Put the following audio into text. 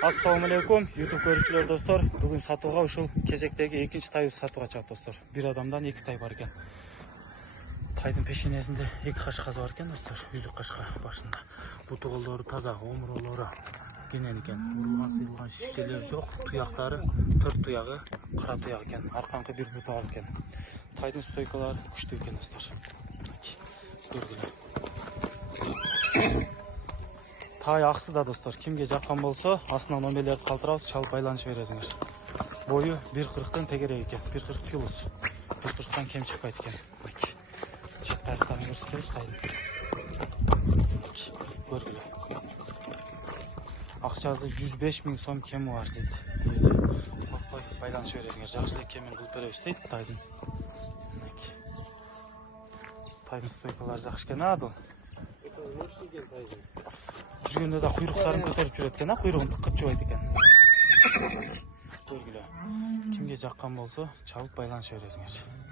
Assalamu alaikum YouTube көрүүчүлөр достор. Бүгүн сатууга ушул кезектеги экинчи тайыбыз сатууга чыгат достор. Бир адамдан 2 тай бар экен. Тайдын пешенесинде 2 кашка казы бар экен достор. Үзүк кашка башында. Буту колдору таза, омуролору кенен экен. Урулган сыйылган шишелер жок. Туяктары 4 туягы кара туяк экен. Арканкы бир бутак экен. Тайдын стойкалары күчтүү экен достор. Көргүлө. Тай аксыда достор. Кимге жаккан болсо, астынан номерлерди калтырабыз, чалып байланышып бересиңер. Бою 1.40-тан тегерек экен. 1.40 плюс. 1.40-тан кем чыкпайт экен. Чет тарыктарын көрсөтөбүз тайдын. Көргүлө. Акчасы 105 000 сом кеми бар дейт. Коркпой байланышып бересиңер. Жакшы эле кемин кылып беребиз дейт тайдын. Тайдын стойкалары жакшы экен адыл. Жүргөндө да куйруктарын көтөрүп жүрөт экен, куйругун тыкып жубайт экен. Көргүлө. Кимге жаккан болсо, чалып байланышып бересиңер.